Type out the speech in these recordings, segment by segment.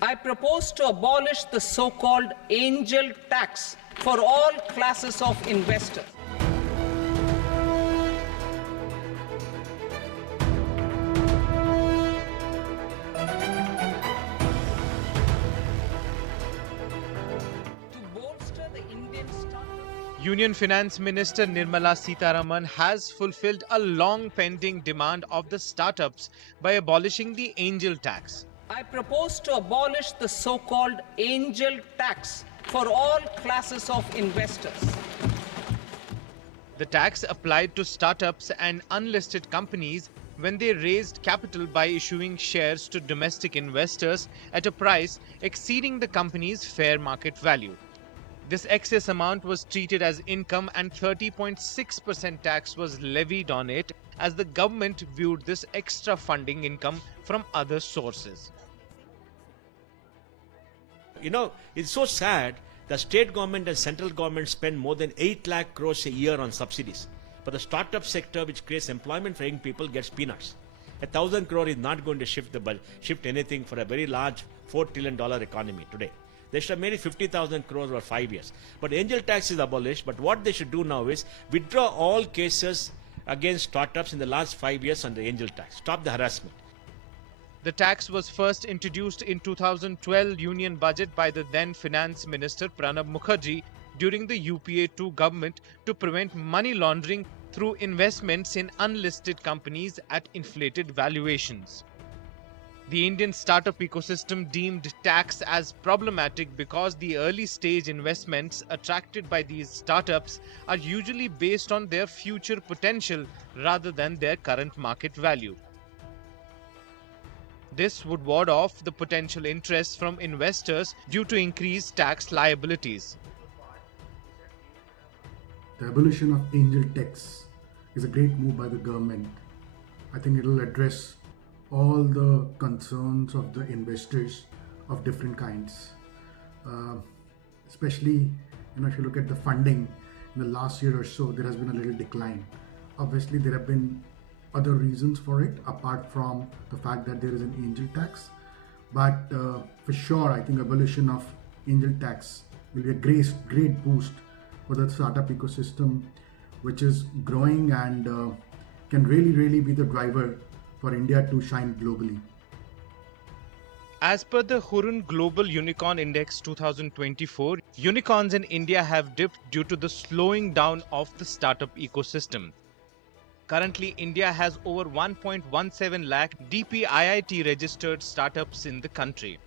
I propose to abolish the so-called angel tax for all classes of investors. To bolster the Indian startup. Union Finance Minister Nirmala Sitharaman has fulfilled a long-pending demand of the startups by abolishing the angel tax. I propose to abolish the so-called angel tax for all classes of investors. The tax applied to startups and unlisted companies when they raised capital by issuing shares to domestic investors at a price exceeding the company's fair market value. This excess amount was treated as income and 30.6% tax was levied on it, as the government viewed this extra funding income from other sources. You know, it's so sad that state government and central government spend more than 8 lakh crores a year on subsidies. But the startup sector, which creates employment for young people, gets peanuts. 1,000 crore is not going to shift anything for a very large $4 trillion economy today. They should have made it 50,000 crores over 5 years. But angel tax is abolished. But what they should do now is withdraw all cases against startups in the last 5 years under angel tax. Stop the harassment. The tax was first introduced in 2012 Union Budget by the then Finance Minister Pranab Mukherjee during the UPA II government to prevent money laundering through investments in unlisted companies at inflated valuations. The Indian startup ecosystem deemed tax as problematic because the early stage investments attracted by these startups are usually based on their future potential rather than their current market value. This would ward off the potential interest from investors due to increased tax liabilities. The abolition of angel tax is a great move by the government. I think it will address all the concerns of the investors of different kinds. Especially, if you look at the funding in the last year or so, there has been a little decline. Obviously, there have been other reasons for it apart from the fact that there is an angel tax, but for sure I think abolition of angel tax will be a great boost for the startup ecosystem, which is growing and can really be the driver for India to shine globally. As per the Hurun Global Unicorn Index 2024, unicorns in India have dipped due to the slowing down of the startup ecosystem. Currently, India has over 1.17 lakh DPIIT-registered startups in the country.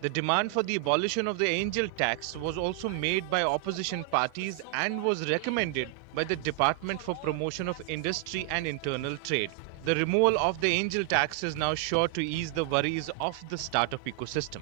The demand for the abolition of the angel tax was also made by opposition parties and was recommended by the Department for Promotion of Industry and Internal Trade. The removal of the angel tax is now sure to ease the worries of the startup ecosystem.